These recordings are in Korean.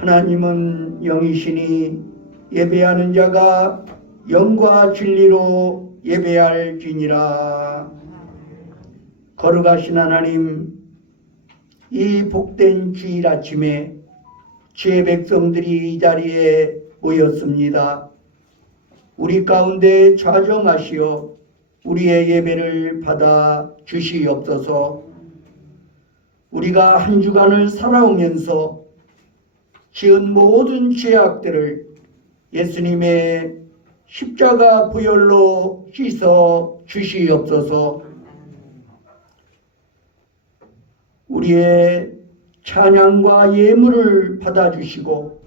하나님은 영이시니 예배하는 자가 영과 진리로 예배할지니라. 거룩하신 하나님, 이 복된 주일 아침에 주의 백성들이 이 자리에 모였습니다. 우리 가운데 좌정하시어 우리의 예배를 받아 주시옵소서. 우리가 한 주간을 살아오면서 지은 모든 죄악들을 예수님의 십자가 보혈로 씻어 주시옵소서. 우리의 찬양과 예물을 받아주시고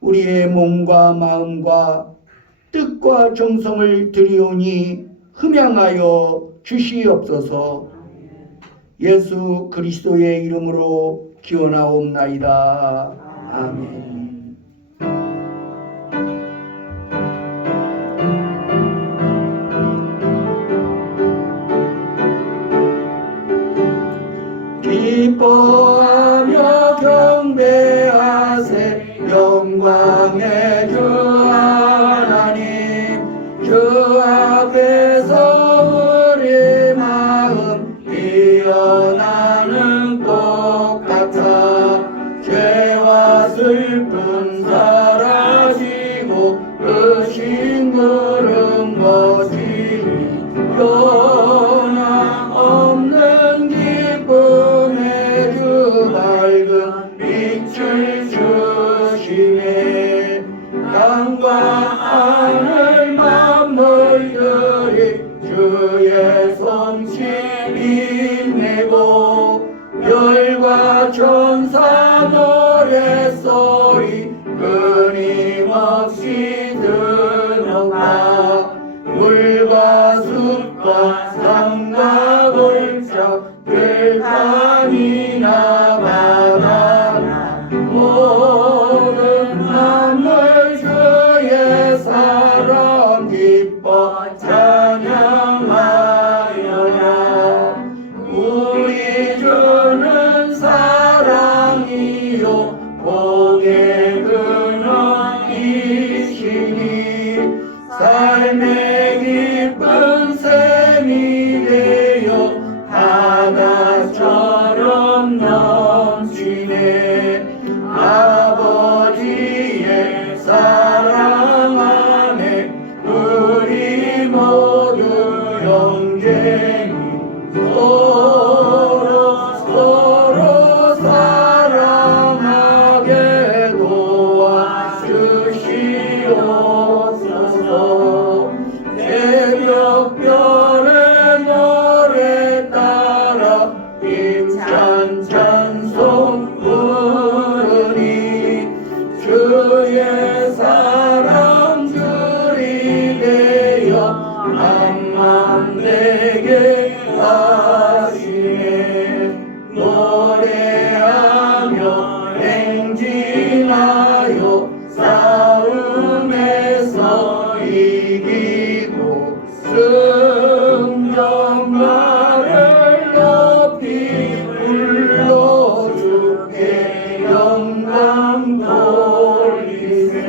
우리의 몸과 마음과 뜻과 정성을 드리오니 흠양하여 주시옵소서. 예수 그리스도의 이름으로 기원하옵나이다. 아멘. 기뻐하며 경배하세 영광의 주 하나님. 주 앞에서 우리 마음 피어나는 꽃 같아 죄와 슬픔 사라지고 그 싱그른 멋이 변함 없는 기쁨의 주 밝은 빛을 주시네. 땅과 하늘 만물들이 주의 솜씨 빛내고 별과 천사 노랫소리 끊임없이 들어가 물과 숲과 산과 골짜 들판이나 바다나 모든 만물 주의 사랑 기뻐 찬양하여라. 우리 주는 사랑이요 복의 근원이시니 삶의 기쁜 샘이 되어 바다처럼 넘치네. 아버지의 사랑 안에 우리 모두 영쟁이 서로 사랑하게 도와주시옵소서. 새벽별의 노래 따라 힘찬 찬송 부르니 주의 사랑 줄이 되어 맘만 되게 하시네. 노래하며 행진하여 싸움에서 이기고 승전가를 높이 불러 주께 영광 돌리세.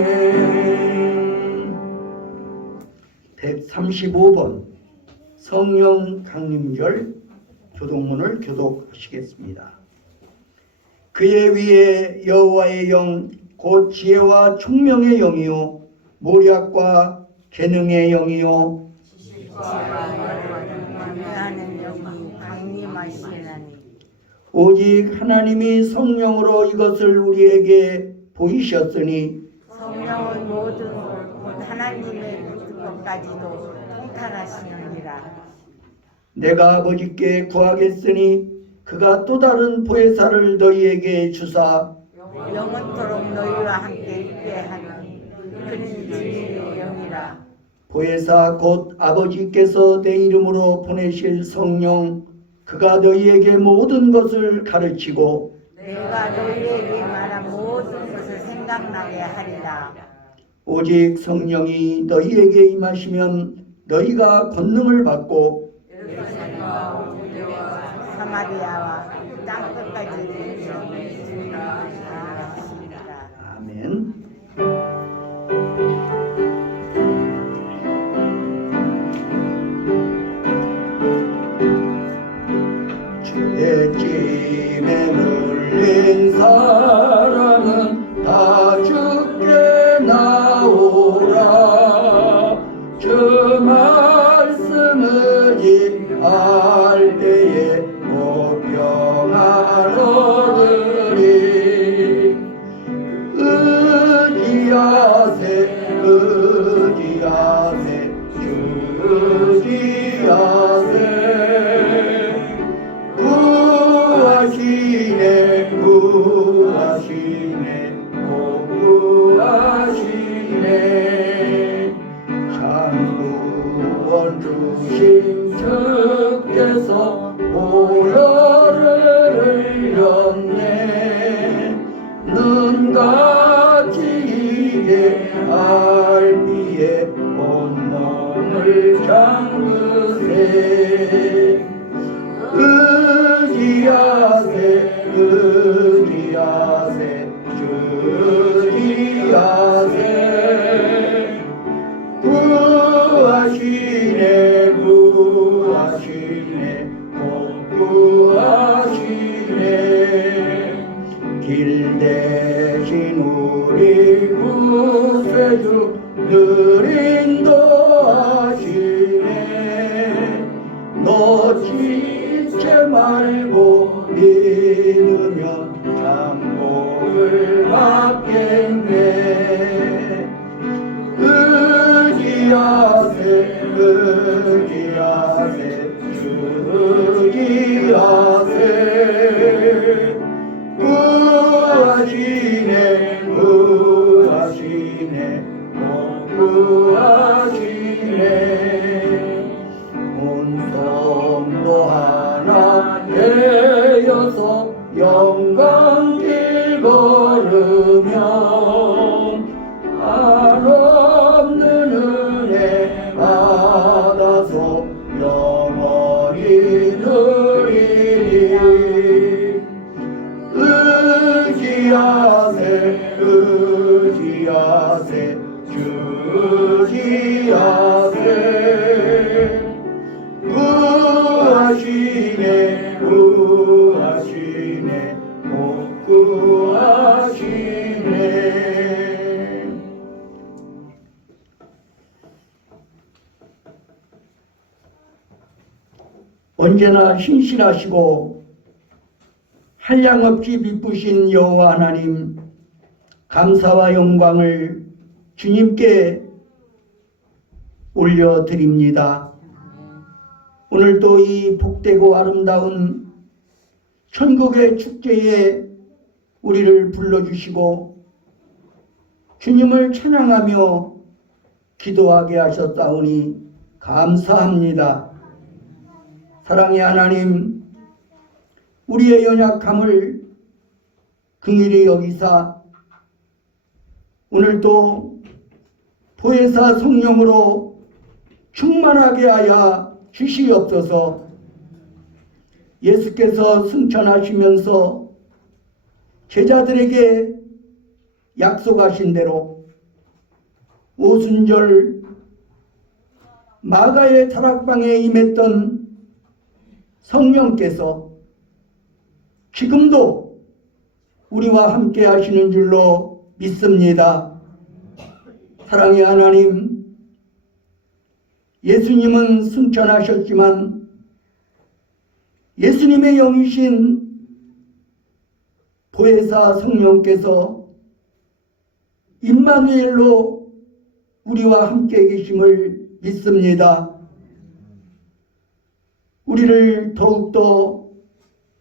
아멘. 135번 성령 강림절 교독문을 교독하시겠습니다. 그의 위에 여호와의 영 곧 지혜와 총명의 영이요 모략과 계능의 영이요 오직 하나님이 성령으로 이것을 우리에게 보이셨으니 성령은 모든 하나님의 것까지도 통탄하시느니라. 내가 아버지께 구하겠으니 그가 또 다른 보혜사를 너희에게 주사 영원토록 너희와 함께 있게 하니 그는 진리의 영이라. 보혜사 곧 아버지께서 내 이름으로 보내실 성령 그가 너희에게 모든 것을 가르치고 내가 너희에게 말한 모든 것을 생각나게 하리라. 오직 성령이 너희에게 임하시면 너희가 권능을 받고 예루살렘과 유대와 사마리아와 땅 끝까지 이르렀습니다. 아멘. 주의 찜에 눌린 사람은 다 죽게 나오라. 주 말씀을 이해할 때에 곧 평안 얻으리. 의지하세 의지하세 주 의지하세. 구하시네 구하시네 곧 구하시네. 참구원 주신 주께서 보혈을 흘렸네. 눈같이 이게 알비에 온몸을 잠그세. 의지하세 의지하세 주 의지하세. 구하시네 구하시네 곧 구하시네. 길 대신 우리 구세주 늘 인도하시네. 놓치지 말고 믿으면 장복을 받겠네. 의지하세 의지하세 주 의지하세. 구하시네 구하시네 구하시네. 온 성도 하나 되어서 영광 길 걸으면 한없는 은혜 받아서 영원히 누리리. 의지하세 의지하세 주 의지하세. 구하시네 구하시네 곧 구하시네. 언제나 신실하시고 한량없이 미쁘신 여호와 하나님, 감사와 영광을 주님께 올려드립니다. 오늘도 이 복되고 아름다운 천국의 축제에 우리를 불러주시고 주님을 찬양하며 기도하게 하셨다오니 감사합니다. 사랑의 하나님, 우리의 연약함을 긍휼히 여기사 오늘도 보혜사 성령으로 충만하게 하여 주시옵소서. 예수께서 승천하시면서 제자들에게 약속하신 대로 오순절 마가의 다락방에 임했던 성령께서 지금도 우리와 함께 하시는 줄로 믿습니다. 사랑의 하나님, 예수님은 승천하셨지만 예수님의 영이신 보혜사 성령께서 임마누엘로 우리와 함께 계심을 믿습니다. 우리를 더욱더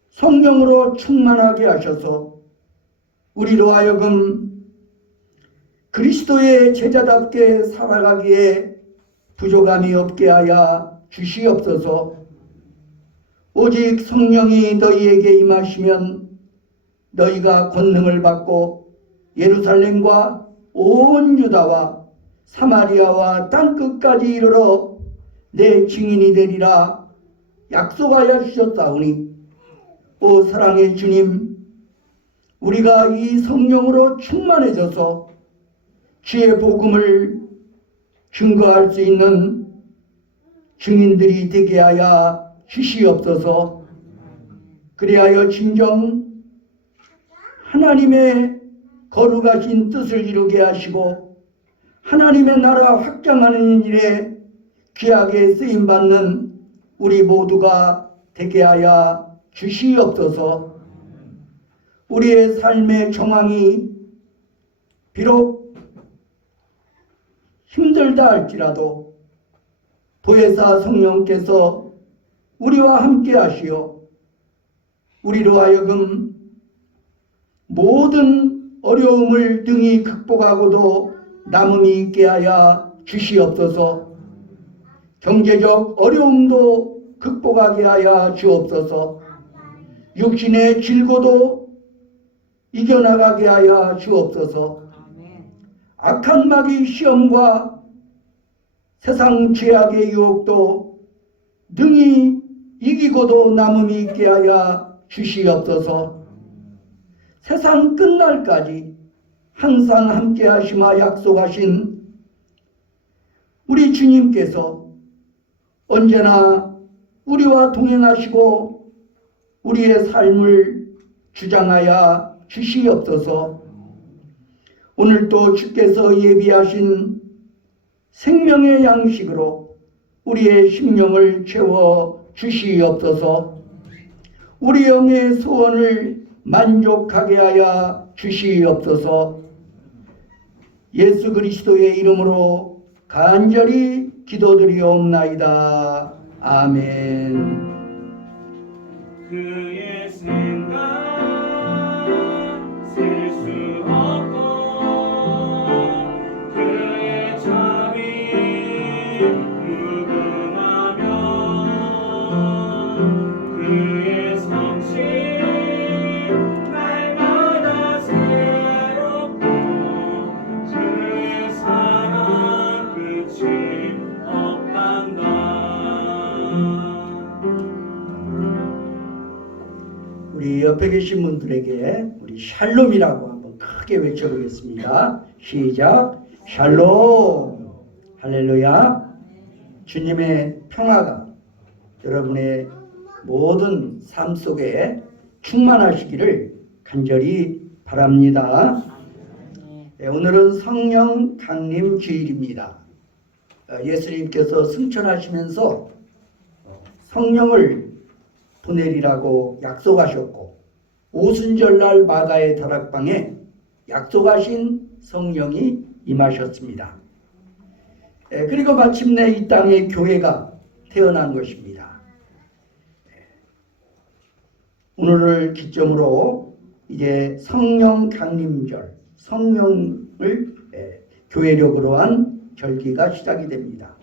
성령으로 충만하게 하셔서 우리로 하여금 그리스도의 제자답게 살아가기에 부족함이 없게 하여 주시옵소서. 오직 성령이 너희에게 임하시면 너희가 권능을 받고 예루살렘과 온 유다와 사마리아와 땅끝까지 이르러 내 증인이 되리라 약속하여 주셨사오니 오 사랑의 주님, 우리가 이 성령으로 충만해져서 주의 복음을 증거할 수 있는 증인들이 되게 하여 주시옵소서. 그리하여 진정 하나님의 거룩하신 뜻을 이루게 하시고 하나님의 나라 확장하는 일에 귀하게 쓰임받는 우리 모두가 되게 하여 주시옵소서. 우리의 삶의 정황이 비록 힘들다 할지라도 보혜사 성령께서 우리와 함께 하시어 우리로 하여금 모든 어려움을 등이 극복하고도 남음이 있게 하여 주시옵소서. 경제적 어려움도 극복하게 하여 주옵소서. 육신의 질고도 이겨나가게 하여 주옵소서. 악한 마귀 시험과 세상 죄악의 유혹도 능히 이기고도 남음이 있게 하여 주시옵소서. 세상 끝날까지 항상 함께 하시마 약속하신 우리 주님께서 언제나 우리와 동행하시고 우리의 삶을 주장하여 주시옵소서. 오늘도 주께서 예비하신 생명의 양식으로 우리의 심령을 채워 주시옵소서. 우리 영의 소원을 만족하게 하여 주시옵소서. 예수 그리스도의 이름으로 간절히 기도드리옵나이다. 아멘. 그의 생각 셀 수 없고 그의 자비 무궁하며 그의 성실 날마다 새롭고 그의 사랑 끝이 없단다. 우리 옆에 계신 분들에게 우리 샬롬이라고 한번 크게 외쳐보겠습니다. 시작. 샬롬. 할렐루야. 주님의 평화가 여러분의 모든 삶 속에 충만하시기를 간절히 바랍니다. 네, 오늘은 성령 강림 주일입니다. 예수님께서 승천하시면서 성령을 보내리라고 약속하셨고 오순절날 마가의 다락방에 약속하신 성령이 임하셨습니다. 그리고 마침내 이 땅에 교회가 태어난 것입니다. 오늘을 기점으로 이제 성령 강림절, 성령을 교회력으로 한 절기가 시작이 됩니다.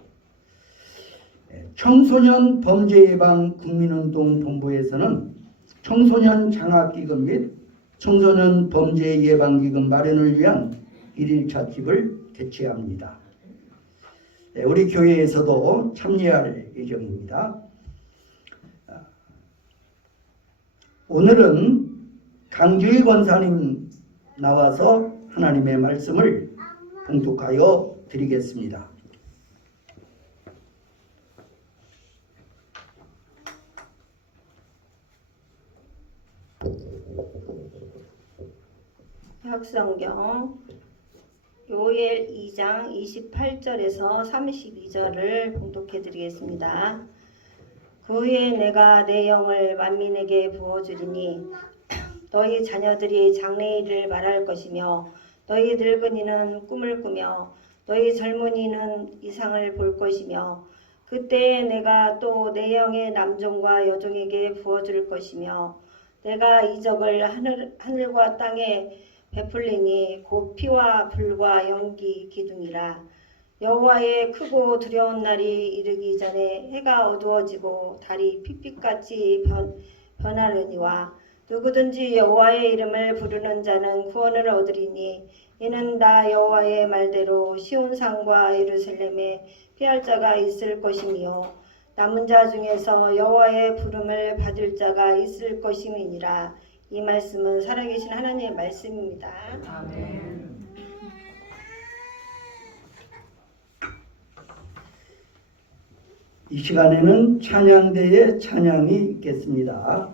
청소년 범죄예방 국민운동 본부에서는 청소년 장학기금 및 청소년 범죄 예방기금 마련을 위한 1일차 집을 개최합니다. 우리 교회에서도 참여할 예정입니다. 오늘은 강주희 권사님 나와서 하나님의 말씀을 봉독하여 드리겠습니다. 학성경 요엘 2장 28절에서 32절을 봉독해 드리겠습니다. 그 후에 내가 내 영을 만민에게 부어주리니 너희 자녀들이 장래일을 말할 것이며 너희 늙은이는 꿈을 꾸며 너희 젊은이는 이상을 볼 것이며 그때에 내가 또 내 영의 남종과 여종에게 부어줄 것이며 내가 이적을 하늘과 땅에 베풀리니 곧 피와 불과 연기 기둥이라. 여호와의 크고 두려운 날이 이르기 전에 해가 어두워지고 달이 핏빛같이 변하려니와 누구든지 여호와의 이름을 부르는 자는 구원을 얻으리니 이는 나 여호와의 말대로 시온산과 예루살렘에 피할 자가 있을 것이며 남은 자 중에서 여호와의 부름을 받을 자가 있을 것임이니라. 이 말씀은 살아계신 하나님의 말씀입니다. 이 시간에는 찬양대의 찬양이 있겠습니다.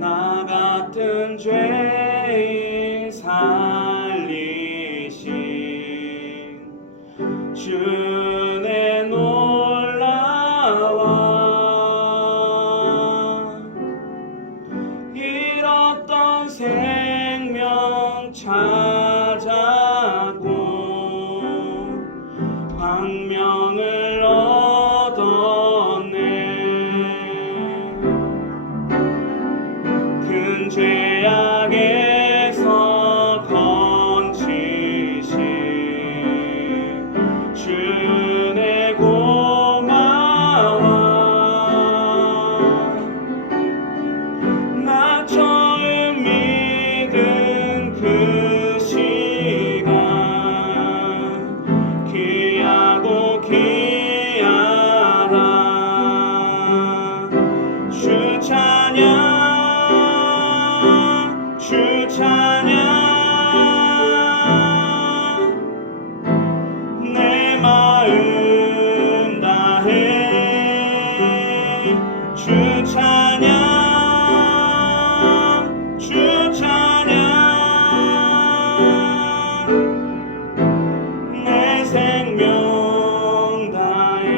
나 같은 죄인 살리신 주의 놀라와 잃었던 생명 찾았고 광명을 얻었네. 큰 죄악에서 건지신 주의 고마워. 나 처음 믿은 그 시간 귀하고 귀하라. 주 찬양 주 찬양 내 마음 다해. 주 찬양 주 찬양 내 생명 다해.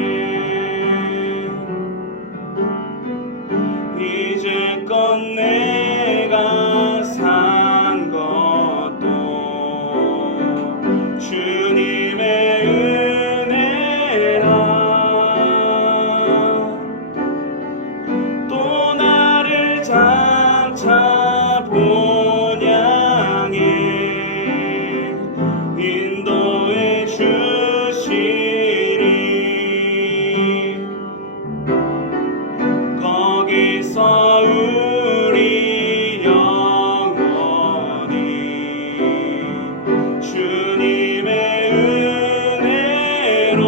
이제껏 내가 산 것도 주님의 은혜라. 또 나를 장차 본향에 인도해 주시리. 거기서 우리 영원히 주님의 은혜로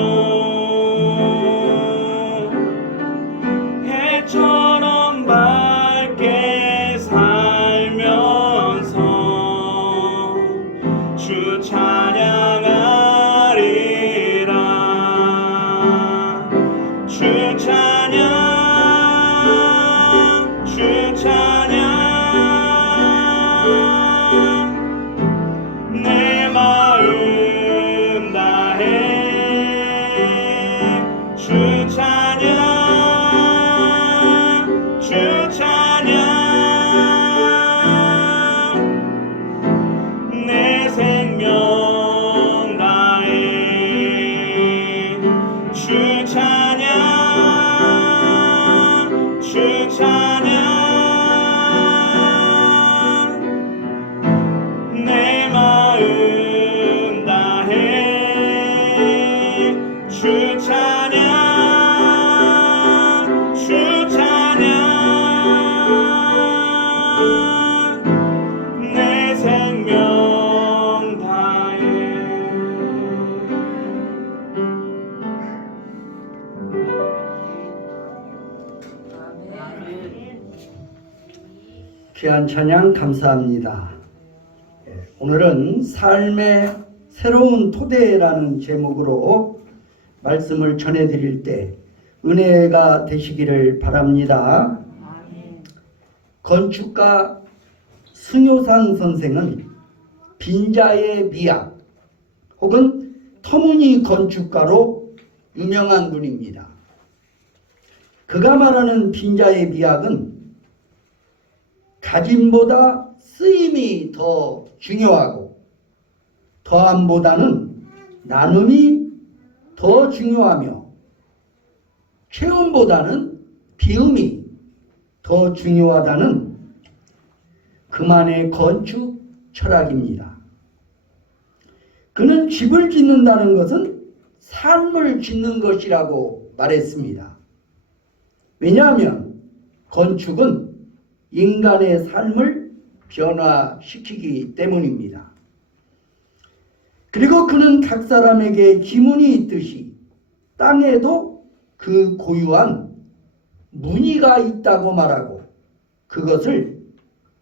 해처럼 밝게 살면서 주 찬양하리라. 주 찬양 주 찬양 내 마음 다해. 주 찬양 주 찬양 내 생명 다해. 주 찬양 주 찬양 내 마음 다해. 주 찬양 주 찬양 내 생명 다해. 귀한 찬양 감사합니다. 오늘은 삶의 새로운 토대라는 제목으로 말씀을 전해드릴 때 은혜가 되시기를 바랍니다. 건축가 승효상 선생은 빈자의 미학 혹은 터무니 건축가로 유명한 분입니다. 그가 말하는 빈자의 미학은 가짐보다 쓰임이 더 중요하고 더함보다는 나눔이 더 중요하며 체험보다는 비움이 더 중요하다는 그만의 건축 철학입니다. 그는 집을 짓는다는 것은 삶을 짓는 것이라고 말했습니다. 왜냐하면 건축은 인간의 삶을 변화시키기 때문입니다. 그리고 그는 각 사람에게 기문이 있듯이 땅에도 그 고유한 무늬가 있다고 말하고 그것을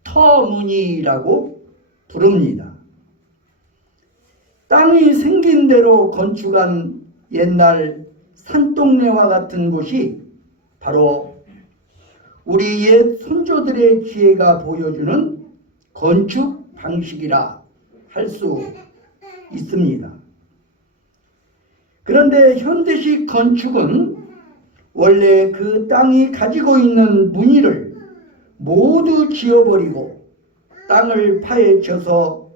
터무니라고 부릅니다. 땅이 생긴 대로 건축한 옛날 산동네와 같은 곳이 바로 우리 옛 선조들의 지혜가 보여주는 건축 방식이라 할 수 있습니다. 그런데 현대식 건축은 원래 그 땅이 가지고 있는 무늬를 모두 지워버리고 땅을 파헤쳐서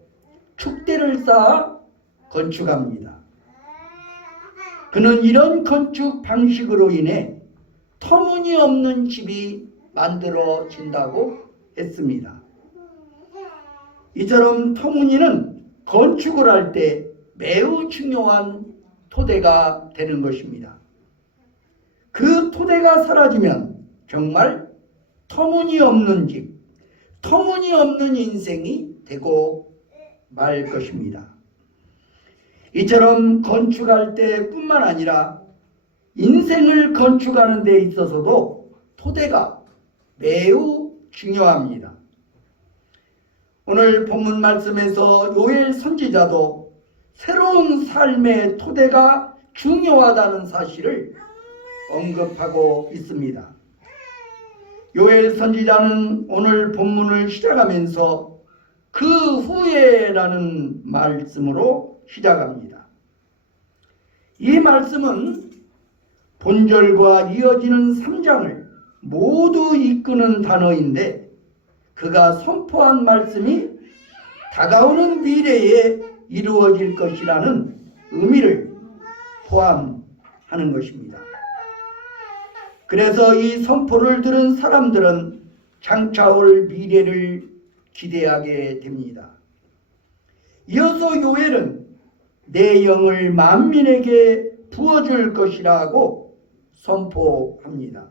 축대를 쌓아 건축합니다. 그는 이런 건축 방식으로 인해 터무니없는 집이 만들어진다고 했습니다. 이처럼 터무니는 건축을 할 때 매우 중요한 토대가 되는 것입니다. 그 토대가 사라지면 정말 터무니없는 집, 터무니없는 인생이 되고 말 것입니다. 이처럼 건축할 때뿐만 아니라 인생을 건축하는 데 있어서도 토대가 매우 중요합니다. 오늘 본문 말씀에서 요엘 선지자도 새로운 삶의 토대가 중요하다는 사실을 언급하고 있습니다. 요엘 선지자는 오늘 본문을 시작하면서 그 후에라는 말씀으로 시작합니다. 이 말씀은 본절과 이어지는 3장을 모두 이끄는 단어인데 그가 선포한 말씀이 다가오는 미래에 이루어질 것이라는 의미를 포함하는 것입니다. 그래서 이 선포를 들은 사람들은 장차 올 미래를 기대하게 됩니다. 이어서 요엘은 내 영을 만민에게 부어줄 것이라고 선포합니다.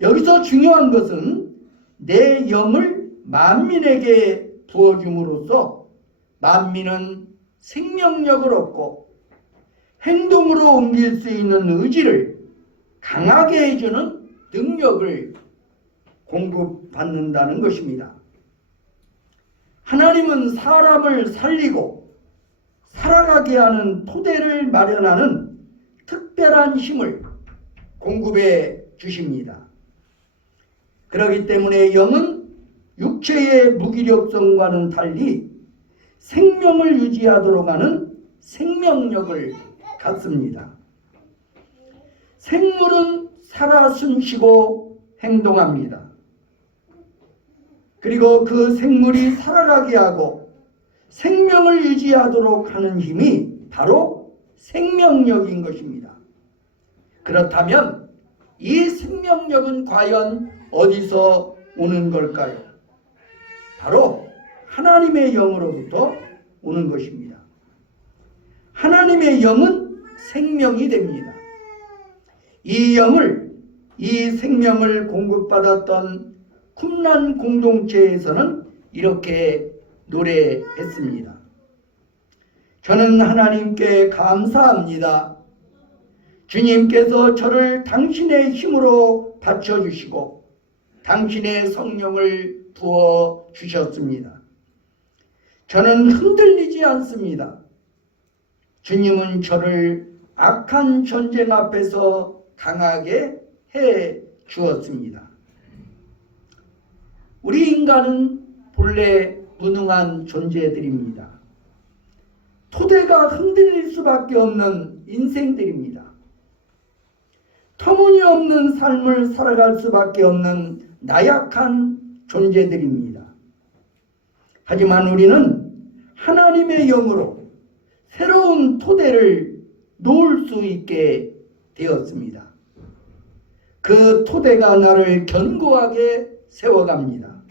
여기서 중요한 것은 내 영을 만민에게 부어줌으로써 만민은 생명력을 얻고 행동으로 옮길 수 있는 의지를 강하게 해주는 능력을 공급받는다는 것입니다. 하나님은 사람을 살리고 살아가게 하는 토대를 마련하는 특별한 힘을 공급해 주십니다. 그렇기 때문에 영은 육체의 무기력성과는 달리 생명을 유지하도록 하는 생명력을 갖습니다. 생물은 살아 숨쉬고 행동합니다. 그리고 그 생물이 살아가게 하고 생명을 유지하도록 하는 힘이 바로 생명력인 것입니다. 그렇다면 이 생명력은 과연 어디서 오는 걸까요? 바로 하나님의 영으로부터 오는 것입니다. 하나님의 영은 생명이 됩니다. 이 생명을 공급받았던 쿰란 공동체에서는 이렇게 노래했습니다. 저는 하나님께 감사합니다. 주님께서 저를 당신의 힘으로 받쳐주시고 당신의 성령을 부어주셨습니다. 저는 흔들리지 않습니다. 주님은 저를 악한 전쟁 앞에서 강하게 해 주었습니다. 우리 인간은 본래 무능한 존재들입니다. 토대가 흔들릴 수밖에 없는 인생들입니다. 터무니없는 삶을 살아갈 수밖에 없는 나약한 존재들입니다. 하지만 우리는 하나님의 영으로 새로운 토대를 놓을 수 있게 되었습니다. 그 토대가 나를 견고하게 세워갑니다.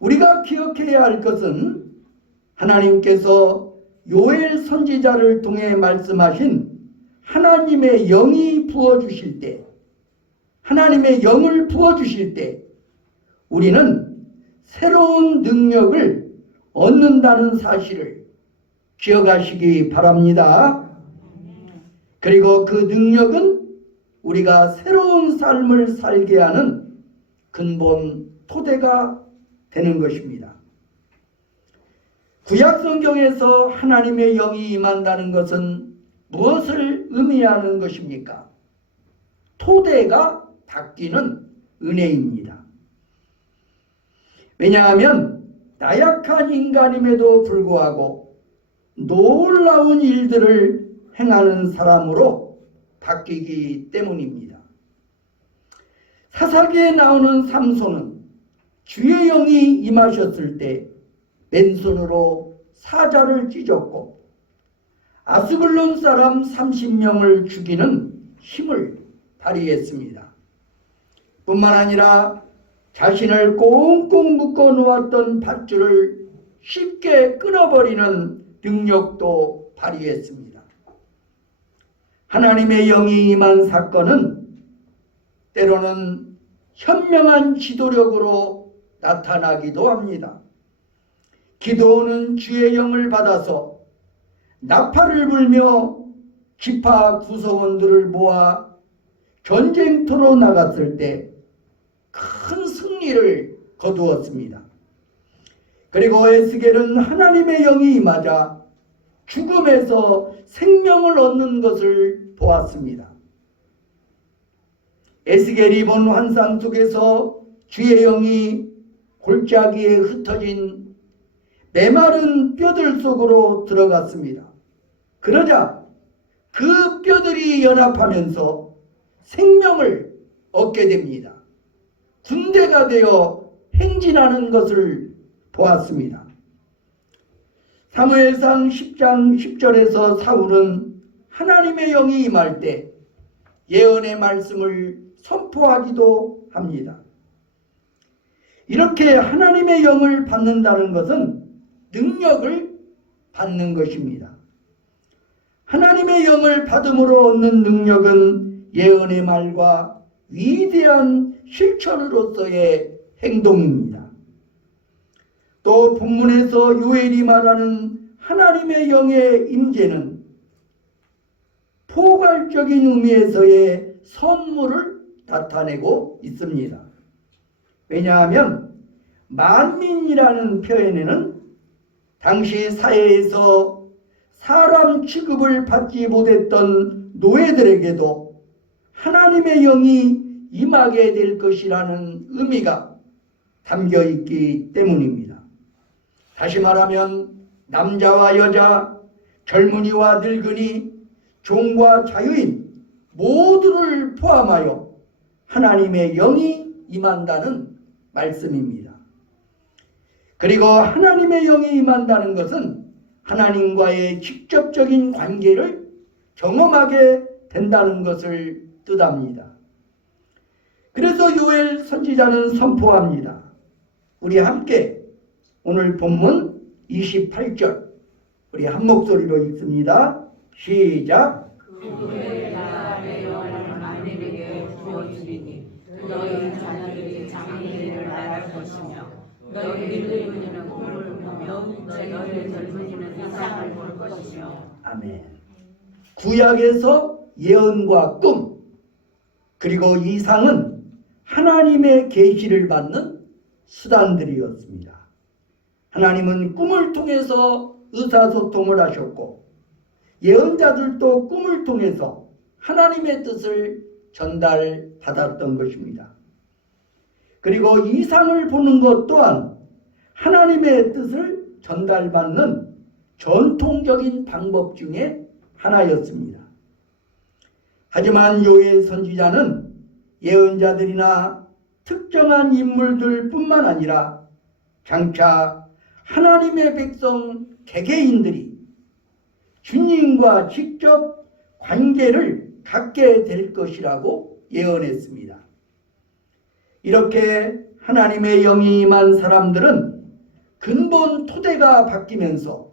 우리가 기억해야 할 것은 하나님께서 요엘 선지자를 통해 말씀하신 하나님의 영이 부어주실 때, 하나님의 영을 부어주실 때 우리는 새로운 능력을 얻는다는 사실을 기억하시기 바랍니다. 그리고 그 능력은 우리가 새로운 삶을 살게 하는 근본 토대가 되는 것입니다. 구약 성경에서 하나님의 영이 임한다는 것은 무엇을 의미하는 것입니까? 토대가 바뀌는 은혜입니다. 왜냐하면 나약한 인간임에도 불구하고 놀라운 일들을 행하는 사람으로 바뀌기 때문입니다. 사사기에 나오는 삼손은 주의 영이 임하셨을 때 맨손으로 사자를 찢었고 아스글론 사람 30명을 죽이는 힘을 발휘했습니다. 뿐만 아니라 자신을 꽁꽁 묶어 놓았던 밧줄을 쉽게 끊어버리는 능력도 발휘했습니다. 하나님의 영이 임한 사건은 때로는 현명한 지도력으로 나타나기도 합니다. 기도는 주의 영을 받아서 나팔을 불며 지파 구성원들을 모아 전쟁터로 나갔을 때 큰 승리를 거두었습니다. 그리고 에스겔은 하나님의 영이 임하자 죽음에서 생명을 얻는 것을 보았습니다. 에스겔이 본 환상 속에서 주의 영이 골짜기에 흩어진 메마른 뼈들 속으로 들어갔습니다. 그러자 그 뼈들이 연합하면서 생명을 얻게 됩니다. 군대가 되어 행진하는 것을 보았습니다. 사무엘상 10장 10절에서 사울은 하나님의 영이 임할 때 예언의 말씀을 선포하기도 합니다. 이렇게 하나님의 영을 받는다는 것은 능력을 받는 것입니다. 하나님의 영을 받음으로 얻는 능력은 예언의 말과 위대한 실천으로서의 행동입니다. 또 본문에서 요엘이 말하는 하나님의 영의 임재는 포괄적인 의미에서의 선물을 나타내고 있습니다. 왜냐하면 만민이라는 표현에는 당시 사회에서 사람 취급을 받지 못했던 노예들에게도 하나님의 영이 임하게 될 것이라는 의미가 담겨 있기 때문입니다. 다시 말하면 남자와 여자, 젊은이와 늙은이, 종과 자유인 모두를 포함하여 하나님의 영이 임한다는 말씀입니다. 그리고 하나님의 영이 임한다는 것은 하나님과의 직접적인 관계를 경험하게 된다는 것을 뜻합니다. 그래서 요엘 선지자는 선포합니다. 우리 함께 오늘 본문 28절 우리 한 목소리로 읽습니다. 시작. 그의 나의 영을 만민에게 부어주리니 너희 자녀들이 장래를 말할 것이며 너희 늙은이는 꿈을 꾸며 너희 젊은이는 이상을 볼 것이며. 아멘. 구약에서 예언과 꿈 그리고 이상은 하나님의 계시를 받는 수단들이었습니다. 하나님은 꿈을 통해서 의사소통을 하셨고 예언자들도 꿈을 통해서 하나님의 뜻을 전달받았던 것입니다. 그리고 이상을 보는 것 또한 하나님의 뜻을 전달받는 전통적인 방법 중에 하나였습니다. 하지만 요엘 선지자는 예언자들이나 특정한 인물들 뿐만 아니라 장차 하나님의 백성 개개인들이 주님과 직접 관계를 갖게 될 것이라고 예언했습니다. 이렇게 하나님의 영이 임한 사람들은 근본 토대가 바뀌면서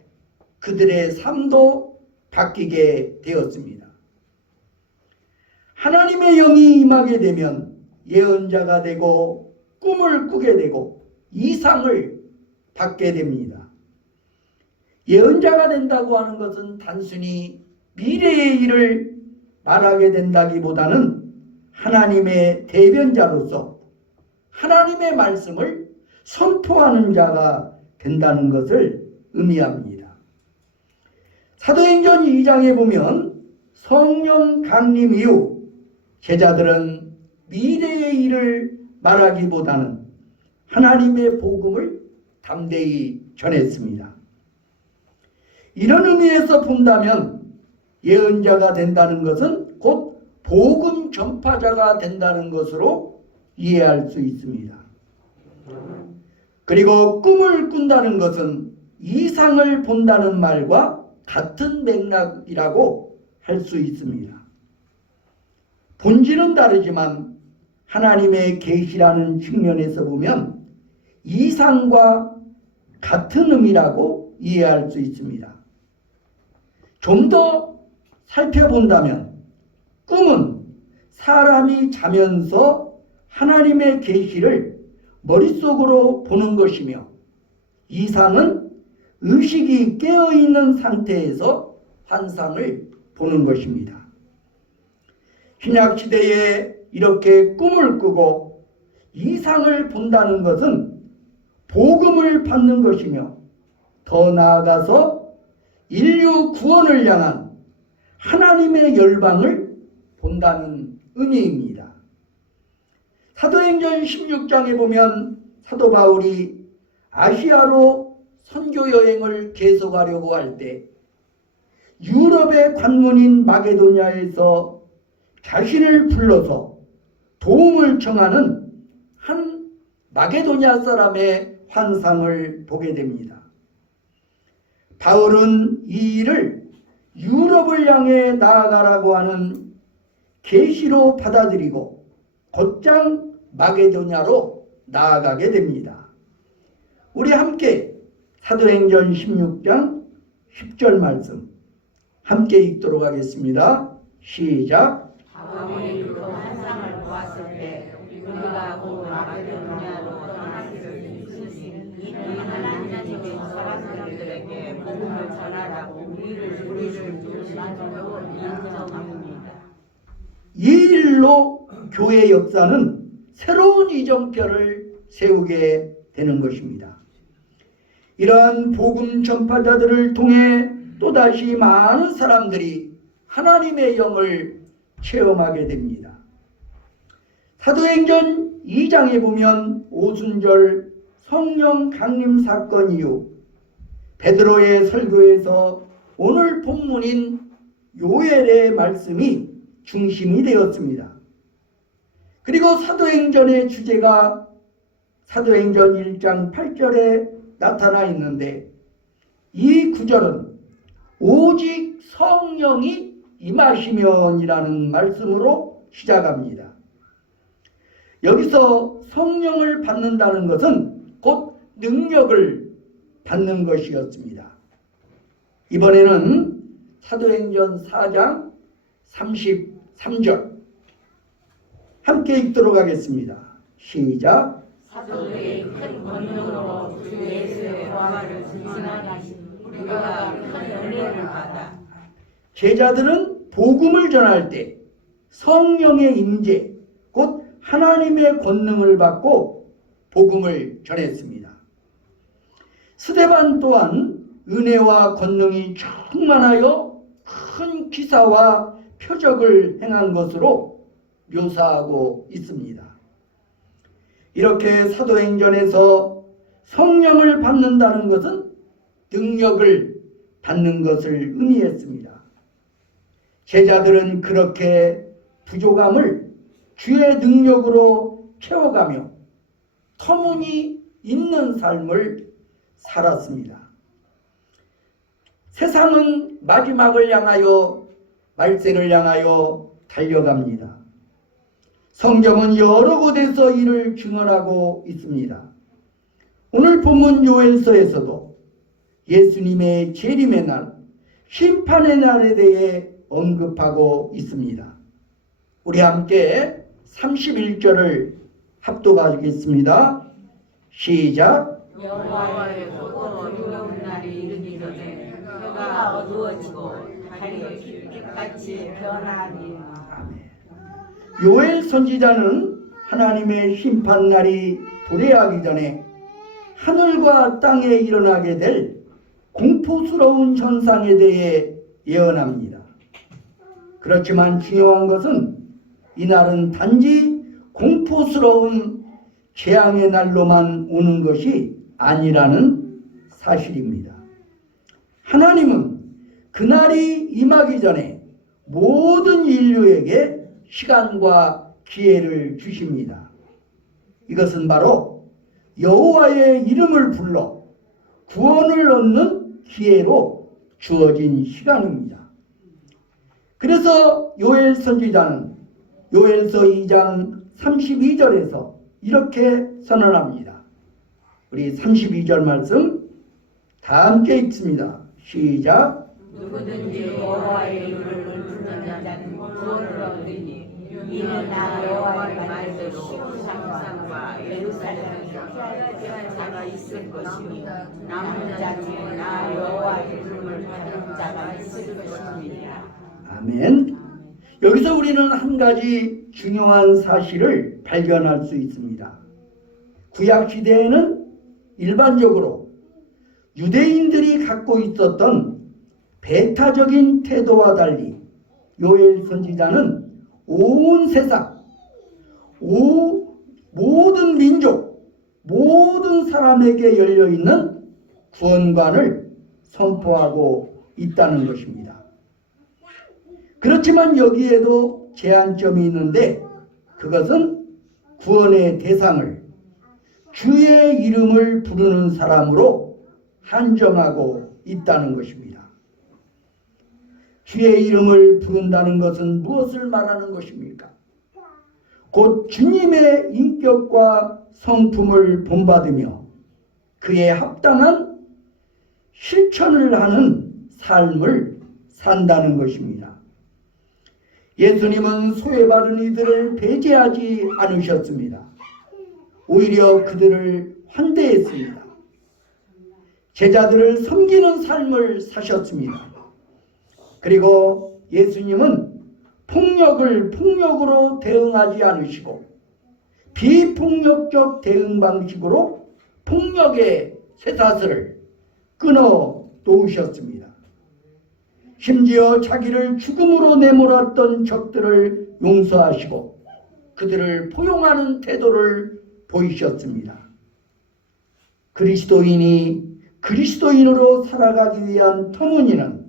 그들의 삶도 바뀌게 되었습니다. 하나님의 영이 임하게 되면 예언자가 되고 꿈을 꾸게 되고 이상을 받게 됩니다. 예언자가 된다고 하는 것은 단순히 미래의 일을 말하게 된다기보다는 하나님의 대변자로서 하나님의 말씀을 선포하는 자가 된다는 것을 의미합니다. 사도행전 2장에 보면 성령 강림 이후 제자들은 미래의 일을 말하기보다는 하나님의 복음을 담대히 전했습니다. 이런 의미에서 본다면 예언자가 된다는 것은 곧 복음 전파자가 된다는 것으로 이해할 수 있습니다. 그리고 꿈을 꾼다는 것은 이상을 본다는 말과 같은 맥락이라고 할 수 있습니다. 본질은 다르지만 하나님의 계시라는 측면에서 보면 이상과 같은 의미라고 이해할 수 있습니다. 좀 더 살펴본다면 꿈은 사람이 자면서 하나님의 계시를 머릿속으로 보는 것이며 이상은 의식이 깨어있는 상태에서 환상을 보는 것입니다. 신약시대에 이렇게 꿈을 꾸고 이상을 본다는 것은 복음을 받는 것이며 더 나아가서 인류 구원을 향한 하나님의 열방을 본다는 의미입니다. 사도행전 16장에 보면 사도 바울이 아시아로 선교 여행을 계속하려고 할 때 유럽의 관문인 마게도냐에서 자신을 불러서 도움을 청하는 한 마게도냐 사람의 환상을 보게 됩니다. 바울은 이 일을 유럽을 향해 나아가라고 하는 계시로 받아들이고 곧장 마게도냐로 나아가게 됩니다. 우리 함께 사도행전 16장 10절 말씀 함께 읽도록 하겠습니다. 시작. 바울이 그 환상을 보았을 때 우리가 곧 마게도냐로 떠날 수 있으니 이는 하나님의 사람들에게 복음을 전하라고 우리를 부르심으로 인정합니다. 이 일로 교회 역사는 새로운 이정표를 세우게 되는 것입니다. 이러한 복음 전파자들을 통해 또다시 많은 사람들이 하나님의 영을 체험하게 됩니다. 사도행전 2장에 보면 오순절 성령 강림 사건 이후 베드로의 설교에서 오늘 본문인 요엘의 말씀이 중심이 되었습니다. 그리고 사도행전의 주제가 사도행전 1장 8절에 나타나 있는데 이 구절은 오직 성령이 임하시면이라는 말씀으로 시작합니다. 여기서 성령을 받는다는 것은 곧 능력을 받는 것이었습니다. 이번에는 사도행전 4장 33절 함께 읽도록 하겠습니다. 시작. 사도들이 큰 권능으로 주 예수의 부활을 증언하니 우리가 큰 은혜를 받아 제자들은 복음을 전할 때 성령의 임재, 곧 하나님의 권능을 받고 복음을 전했습니다. 스데반 또한 은혜와 권능이 충만하여 큰 기사와 표적을 행한 것으로 묘사하고 있습니다. 이렇게 사도행전에서 성령을 받는다는 것은 능력을 받는 것을 의미했습니다. 제자들은 그렇게 부족함을 주의 능력으로 채워가며 터무니 있는 삶을 살았습니다. 세상은 마지막을 향하여 말세를 향하여 달려갑니다. 성경은 여러 곳에서 이를 증언하고 있습니다. 오늘 본문 요엘서에서도 예수님의 재림의 날, 심판의 날에 대해 언급하고 있습니다. 우리 함께 31절을 합독하겠습니다. 시작. 여호와의 크고 두려운 날이 이르기 전에 해가 어두워지고 달이 빛같이 변하니. 요엘 선지자는 하나님의 심판날이 도래하기 전에 하늘과 땅에 일어나게 될 공포스러운 현상에 대해 예언합니다. 그렇지만 중요한 것은 이날은 단지 공포스러운 재앙의 날로만 오는 것이 아니라는 사실입니다. 하나님은 그날이 임하기 전에 모든 인류에게 시간과 기회를 주십니다. 이것은 바로 여호와의 이름을 불러 구원을 얻는 기회로 주어진 시간입니다. 그래서 요엘 선지자는 요엘서 2장 32절에서 이렇게 선언합니다. 우리 32절 말씀 다 함께 읽습니다. 시작. 누구든지 여호와의 이름을 부르는 자는 구원을 얻으니 이는 나 여호와의 말대로 시온산과 예루살렘에 피한 자가 있을 것이며 남은 자 중에 나 여호와의 이름을 받은 자가 있을 것입니다. 아멘. 여기서 우리는 한 가지 중요한 사실을 발견할 수 있습니다. 구약 시대에는 일반적으로 유대인들이 갖고 있었던 배타적인 태도와 달리 요엘 선지자는 온 세상, 모든 민족, 모든 사람에게 열려있는 구원관을 선포하고 있다는 것입니다. 그렇지만 여기에도 제한점이 있는데 그것은 구원의 대상을 주의 이름을 부르는 사람으로 한정하고 있다는 것입니다. 주의 이름을 부른다는 것은 무엇을 말하는 것입니까? 곧 주님의 인격과 성품을 본받으며 그에 합당한 실천을 하는 삶을 산다는 것입니다. 예수님은 소외받은 이들을 배제하지 않으셨습니다. 오히려 그들을 환대했습니다. 제자들을 섬기는 삶을 사셨습니다. 그리고 예수님은 폭력을 폭력으로 대응하지 않으시고 비폭력적 대응 방식으로 폭력의 쇠사슬을 끊어 놓으셨습니다. 심지어 자기를 죽음으로 내몰았던 적들을 용서하시고 그들을 포용하는 태도를 보이셨습니다. 그리스도인이 그리스도인으로 살아가기 위한 터무니는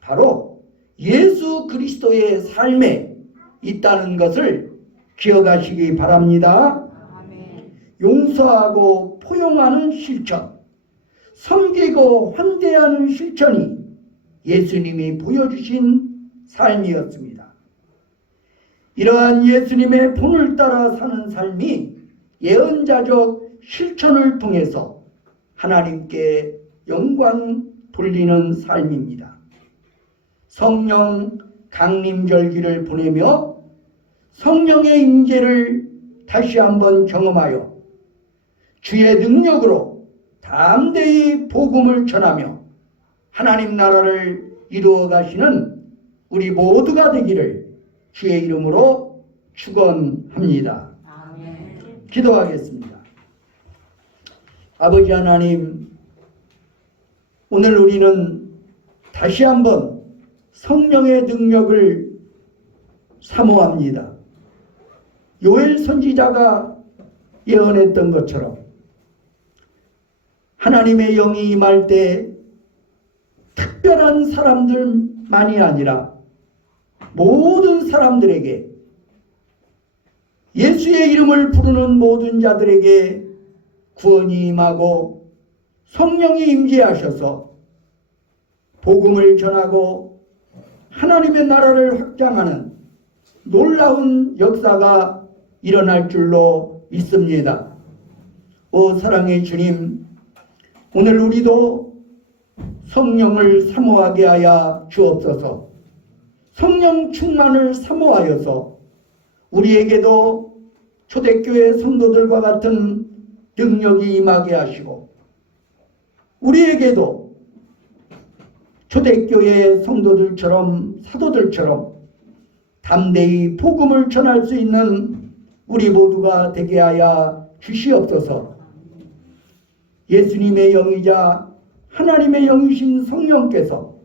바로 예수 그리스도의 삶에 있다는 것을 기억하시기 바랍니다. 용서하고 포용하는 실천, 섬기고 환대하는 실천이 예수님이 보여주신 삶이었습니다. 이러한 예수님의 본을 따라 사는 삶이 예언자적 실천을 통해서 하나님께 영광 돌리는 삶입니다. 성령 강림절기를 보내며 성령의 임재를 다시 한번 경험하여 주의 능력으로 담대히 복음을 전하며 하나님 나라를 이루어 가시는 우리 모두가 되기를 주의 이름으로 축원합니다. 아멘. 기도하겠습니다. 아버지 하나님, 오늘 우리는 다시 한번 성령의 능력을 사모합니다. 요엘 선지자가 예언했던 것처럼 하나님의 영이 임할 때 특별한 사람들만이 아니라 모든 사람들에게, 예수의 이름을 부르는 모든 자들에게 구원이 임하고 성령이 임재하셔서 복음을 전하고 하나님의 나라를 확장하는 놀라운 역사가 일어날 줄로 믿습니다. 오 사랑의 주님, 오늘 우리도 성령을 사모하게 하여 주옵소서. 성령 충만을 사모하여서 우리에게도 초대교회 성도들과 같은 능력이 임하게 하시고, 우리에게도 초대교회 성도들처럼, 사도들처럼 담대히 복음을 전할 수 있는 우리 모두가 되게 하여 주시옵소서. 예수님의 영이자 하나님의 영이신 성령께서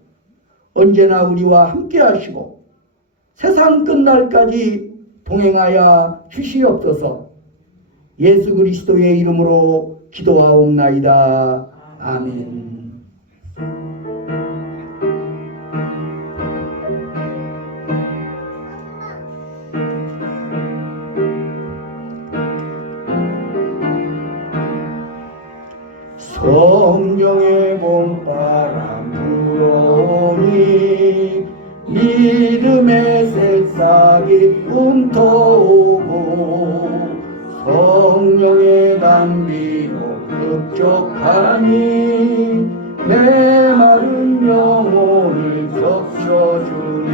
언제나 우리와 함께 하시고 세상 끝날까지 동행하여 주시옵소서. 예수 그리스도의 이름으로 기도하옵나이다. 아멘. 성령의 봄바람 불어오니 믿음의 새싹이 움터오고 성령의 단비로 흡족하니 메마른 영혼을 적셔주네.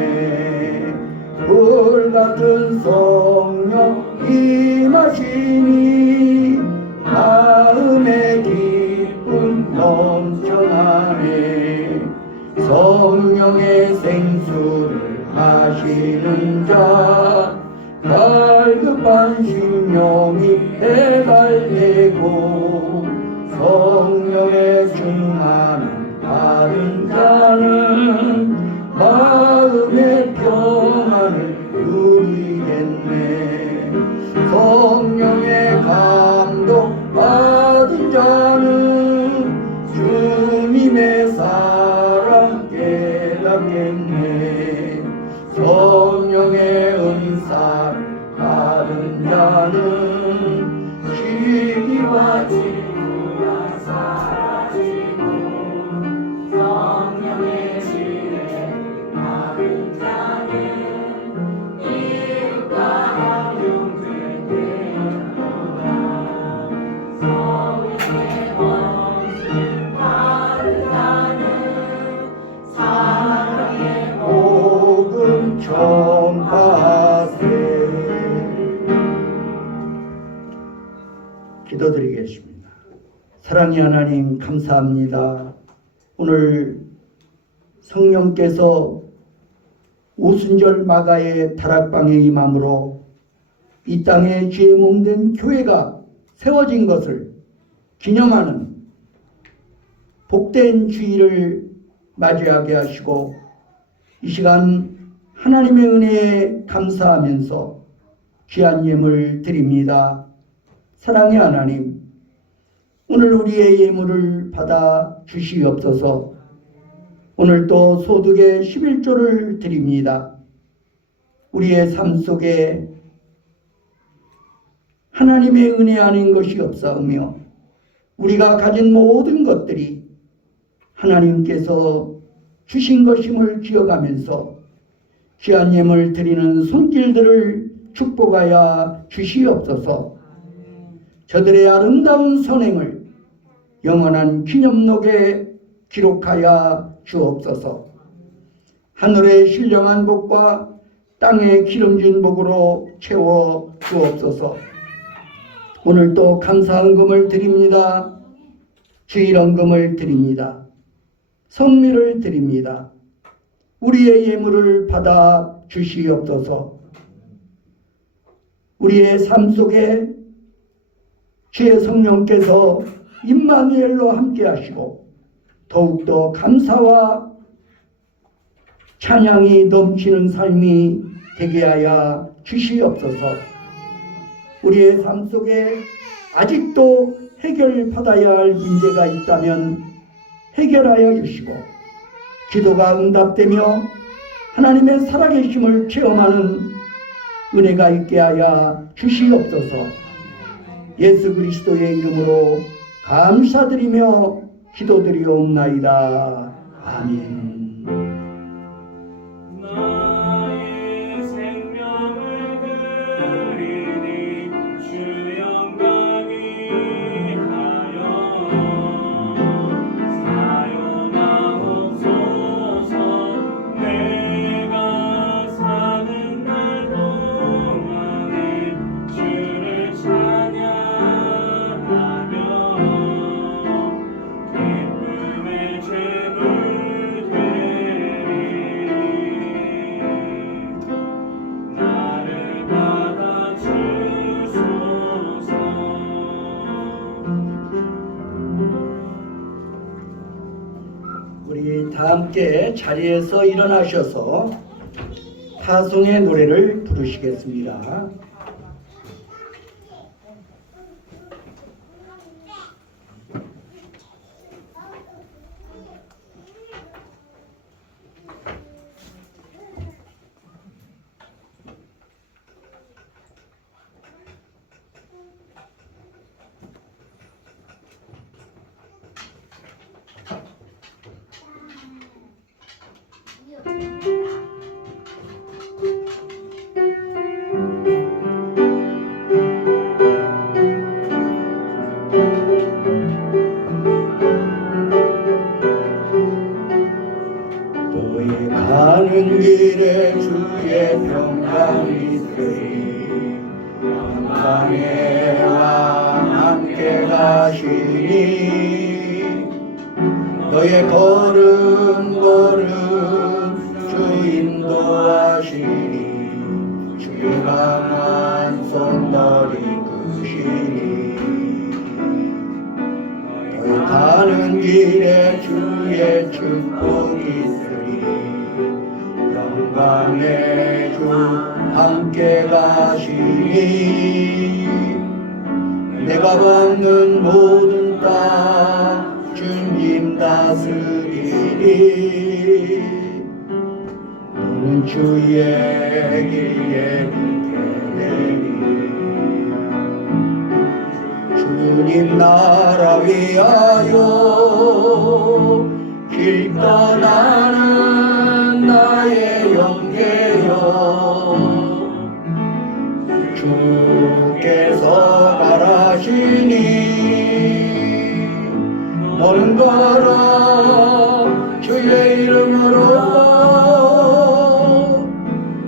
불같은 성령 임하시니 마음의 기쁨 넘쳐나네. 성령의 생수를 마시는 자 갈급한 심령이 해갈되고 성령의 충만을 받은 자는 마음의 평안을 누리겠네. 성령의 감동 받은 자는 주님의 사랑 깨닫겠네. 성령의 은사를 받은 자는 시기와 질투가 사라지고 성령의 지혜를 받은 자는 이웃과 형제 되었도다. 성령의 원수를 받은 자는 사랑의 복음 전파하세. 기도드리겠습니다. 사랑의 하나님, 감사합니다. 오늘 성령께서 오순절 마가의 다락방에 임함으로 이 땅에 죄 몸된 교회가 세워진 것을 기념하는 복된 주일을 맞이하게 하시고, 이 시간 하나님의 은혜에 감사하면서 귀한 예물 드립니다. 사랑의 하나님, 오늘 우리의 예물을 받아 주시옵소서. 오늘 또 소득의 11조를 드립니다. 우리의 삶 속에 하나님의 은혜 아닌 것이 없사오며 우리가 가진 모든 것들이 하나님께서 주신 것임을 기억하면서 귀한 예물 드리는 손길들을 축복하여 주시옵소서. 저들의 아름다운 선행을 영원한 기념록에 기록하여 주옵소서. 하늘의 신령한 복과 땅의 기름진 복으로 채워 주옵소서. 오늘도 감사헌금을 드립니다. 주일헌금을 드립니다. 성미를 드립니다. 우리의 예물을 받아 주시옵소서. 우리의 삶 속에 주의 성령께서 임마누엘로 함께 하시고 더욱더 감사와 찬양이 넘치는 삶이 되게 하여 주시옵소서. 우리의 삶 속에 아직도 해결받아야 할 문제가 있다면 해결하여 주시고, 기도가 응답되며 하나님의 살아계심을 체험하는 은혜가 있게 하여 주시옵소서. 예수 그리스도의 이름으로 감사드리며 기도드리옵나이다. 아멘. 나의 생명을 드리니 우리 다 함께 자리에서 일어나셔서 파송의 노래를 부르시겠습니다. 너희 가는 길에 주의 평강이 있으리 평강의 왕 함께 가시니 너의 걸음 주 인도하시니 주의 강한 손 너를 이끄시니 너희 가는 길에 주의 축복이 있으리 영광의 주 함께 가시니 내가 받는 모든 땅 주님 다스리니 너는 주의 길에 걷게 되리 주님 나라 위하여 길 떠나는 나의 영계여 주께서 말하시니 너는 걸어 주의 이름으로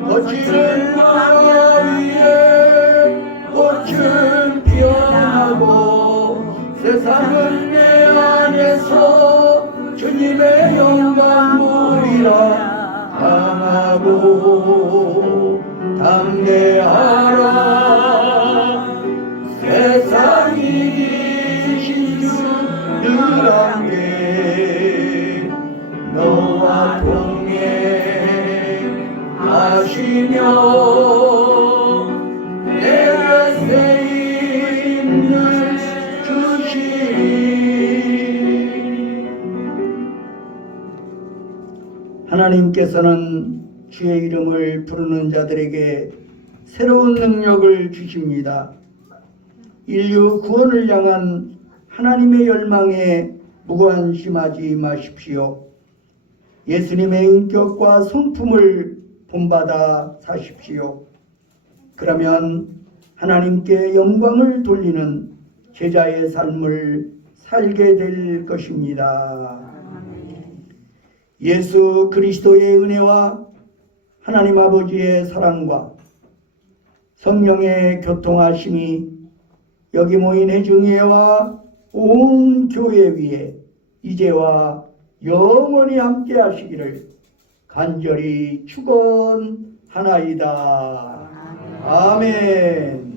거칠은 나라 위에 꽃은 피어나고 세상은 내 안에서 주님의 영광 보리라 강하고 담대하라 세상이 이기신 주늘 함께 너와 동행하시며 내게 새 힘을 주시리. 하나님께서는 주의 이름을 부르는 자들에게 새로운 능력을 주십니다. 인류 구원을 향한 하나님의 열망에 무관심하지 마십시오. 예수님의 인격과 성품을 본받아 사십시오. 그러면 하나님께 영광을 돌리는 제자의 삶을 살게 될 것입니다. 예수 그리스도의 은혜와 하나님 아버지의 사랑과 성령의 교통하심이 여기 모인 회중회와 온 교회 위에 이제와 영원히 함께 하시기를 간절히 축원하나이다. 아멘.